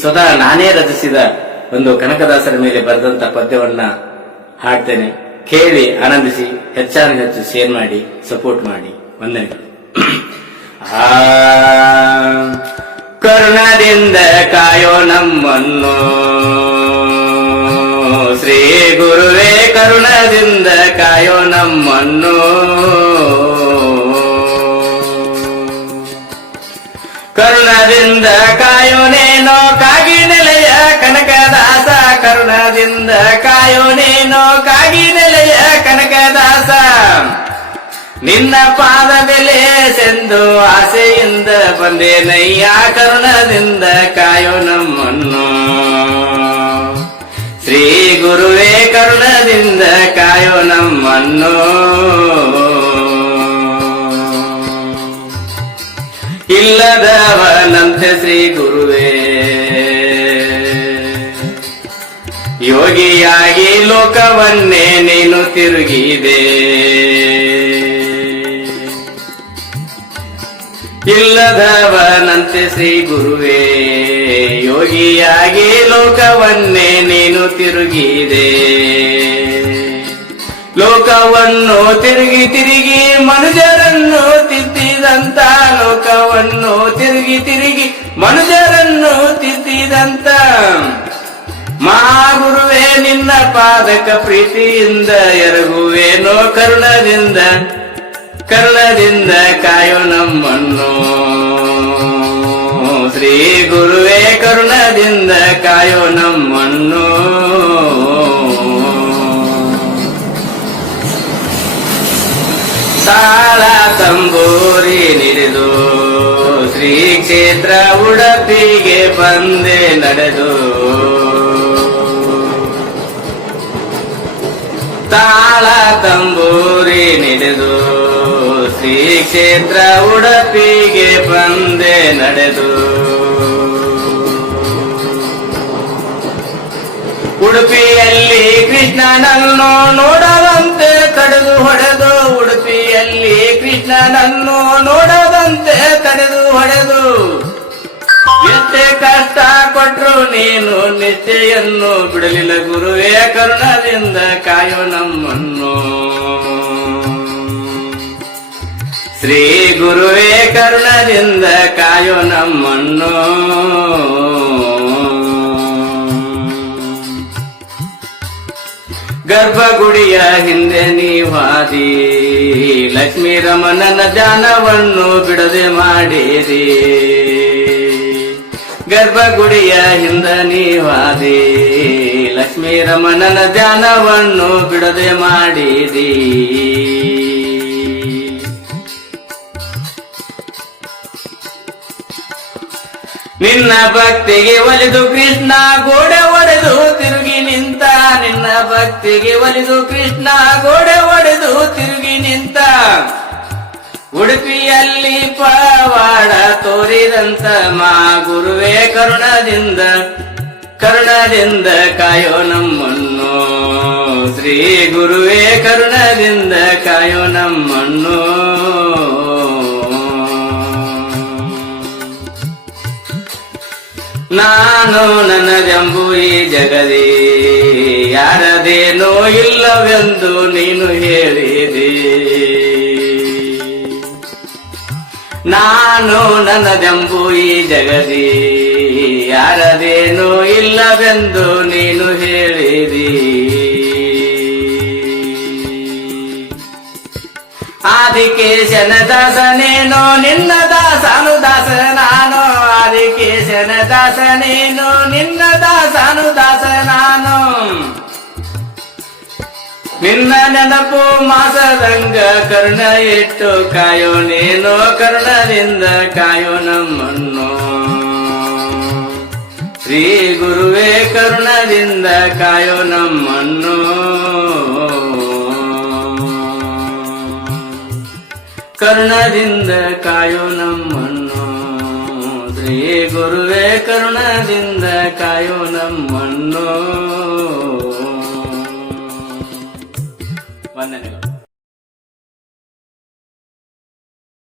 ಸ್ವತಃ ನಾನೇ ರಚಿಸಿದ ಒಂದು ಕನಕದಾಸರ ಮೇಲೆ ಬರೆದಂತ ಪದ್ಯವನ್ನ ಹಾಡ್ತೇನೆ. ಕೇಳಿ ಆನಂದಿಸಿ, ಹೆಚ್ಚಾನ ಹೆಚ್ಚು ಶೇರ್ ಮಾಡಿ, ಸಪೋರ್ಟ್ ಮಾಡಿ. ವಂದನೆಗಳು. ಕರುಣದಿಂದ ಕಾಯೋ ನಮ್ಮನ್ನು ಶ್ರೀ ಗುರುವೇ, ಕರುಣದಿಂದ ಕಾಯೋ ನಮ್ಮನ್ನು. ಕರುಣದಿಂದ ಕಾಯೋನೇನೋ ಕಾಗಿ ನೆಲೆಯ ಕನಕದಾಸ, ಕರುಣದಿಂದ ಕಾಯೋನೇನೋ ಕಾಗಿ ನೆಲೆಯ ಕನಕದಾಸ. ನಿನ್ನ ಪಾದ ಬೆಲೆ ಸೆಂದು ಆಸೆಯಿಂದ ಬಂದೇನಯ್ಯ, ಕರುಣದಿಂದ ಕಾಯೋ ನಮ್ಮನ್ನು ಶ್ರೀ ಗುರುವೇ, ಕರುಣದಿಂದ ಕಾಯೋ ನಮ್ಮನ್ನು. ಇಲ್ಲದವನಂತೆ ಶ್ರೀ ಗುರುವೇ, ಯೋಗಿಯಾಗಿ ಲೋಕವನ್ನೇ ನೀನು ತಿರುಗಿದೆ. ಇಲ್ಲದವನಂತೆ ಶ್ರೀ ಗುರುವೇ, ಯೋಗಿಯಾಗಿ ಲೋಕವನ್ನೇ ನೀನು ತಿರುಗಿದೆ. ಲೋಕವನ್ನು ತಿರುಗಿ ತಿರುಗಿ ಮನುಜರನ್ನು ತಿದ್ದಿದಂತ, ಲೋಕವನ್ನು ತಿರುಗಿ ತಿರುಗಿ ಮನುಜರನ್ನು ತಿದ್ದಿದಂತ ಮಹಾಗುರುವೇ, ನಿನ್ನ ಪಾದಕ ಪ್ರೀತಿಯಿಂದ ಎರಗುವೇನೋ. ಕರುಣದಿಂದ ಕರುಣದಿಂದ ಕಾಯೋ ನಮ್ಮನ್ನು ಶ್ರೀ ಗುರುವೇ, ಕರುಣದಿಂದ ಕಾಯೋ ನಮ್ಮನ್ನು. ತಾಳ ತಂಬೂರಿ ನಿಡಿದು ಶ್ರೀ ಕ್ಷೇತ್ರ ಉಡುಪಿಗೆ ಬಂದೆ ನಡೆದು. ತಾಳ ತಂಬೂರಿ ನಿಡಿದು ಶ್ರೀ ಕ್ಷೇತ್ರ ಉಡುಪಿಗೆ ಬಂದೆ ನಡೆದು. ಉಡುಪಿಯಲ್ಲಿ ಕೃಷ್ಣನನ್ನು ನೋಡದಂತೆ ತಡೆದು ಹೊಡೆದು, ಉಡುಪಿಯಲ್ಲಿ ಕೃಷ್ಣನನ್ನು ನೋಡದಂತೆ ತಡೆದು ಹೊಡೆದು. ಎಷ್ಟೇ ಕಷ್ಟ ಕೊಟ್ರು ನೀನು ನಿಷ್ಠೆಯನ್ನು ಬಿಡಲಿಲ್ಲ ಗುರುವೇ, ಕರುಣದಿಂದ ಕಾಯೋ ನಮ್ಮನ್ನು ಶ್ರೀ ಗುರುವೇ, ಕರುಣದಿಂದ ಕಾಯೋ ನಮ್ಮನ್ನು. ಗರ್ಭಗುಡಿಯ ಹಿಂದೆ ನೀವಾದಿ, ಲಕ್ಷ್ಮೀ ರಮಣನ ಧ್ಯಾನವನ್ನು ಬಿಡದೆ ಮಾಡಿರಿ. ಗರ್ಭಗುಡಿಯ ಹಿಂದ ನೀವಾದಿ, ಲಕ್ಷ್ಮೀ ರಮಣನ ಧ್ಯಾನವನ್ನು ಬಿಡದೆ ಮಾಡಿರಿ. ನಿನ್ನ ಭಕ್ತಿಗೆ ಒಲಿದು ಕೃಷ್ಣ ಗೋಡೆ ಒಡೆದು ತಿರುಗಿ ನಿಂತ, ನಿನ್ನ ಭಕ್ತಿಗೆ ಒಲಿದು ಕೃಷ್ಣ ಗೋಡೆ ಒಡೆದು ತಿರುಗಿ ನಿಂತ. ಉಡುಪಿಯಲ್ಲಿ ಪವಾಡ ತೋರಿದಂತ ಮಾ ಗುರುವೇ, ಕರುಣದಿಂದ ಕರುಣದಿಂದ ಕಾಯೋ ನಮ್ಮನ್ನು ಶ್ರೀ ಗುರುವೇ, ಕರುಣದಿಂದ ಕಾಯೋ ನಮ್ಮನ್ನು. ನಾನು ನನ್ನದೆಂಬು ಈ ಜಗದಿ ಯಾರದೇನೋ ಇಲ್ಲವೆಂದು ನೀನು ಹೇಳಿದೆ. ನಾನು ನನ್ನದೆಂಬು ಈ ಜಗದಿ ಯಾರದೇನೋ ಇಲ್ಲವೆಂದು ನೀನು ಹೇಳಿದಿ. ಆದಿಕೇಶನ ದಾಸನೇನೋ ನಿನ್ನ ದಾಸನು ದಾಸ ನಾನು, ಆದಿಕೇಶನ ದಾಸನೇನೋ ನಿನ್ನ ದಾಸನು ದಾಸ ನಾನು. ನಿನ್ನ ನೆನಪು ಮಾಸದಂಗ ಕರುಣ ಇಟ್ಟು ಕಾಯೋ ನೇನೋ, ಕರುಣದಿಂದ ಕಾಯೋ ನಮ್ಮನ್ನು ಶ್ರೀ ಗುರುವೇ, ಕರುಣದಿಂದ ಕಾಯೋ ನಮ್ಮನ್ನು. ಕರುಣದಿಂದ ಕಾಯೋ ನಮ್ಮನ್ನು ಶ್ರೀ ಗುರುವೇ, ಕರುಣದಿಂದ ಕಾಯೋ ನಮ್ಮನ್ನು. ವಂದನೆಗಳು.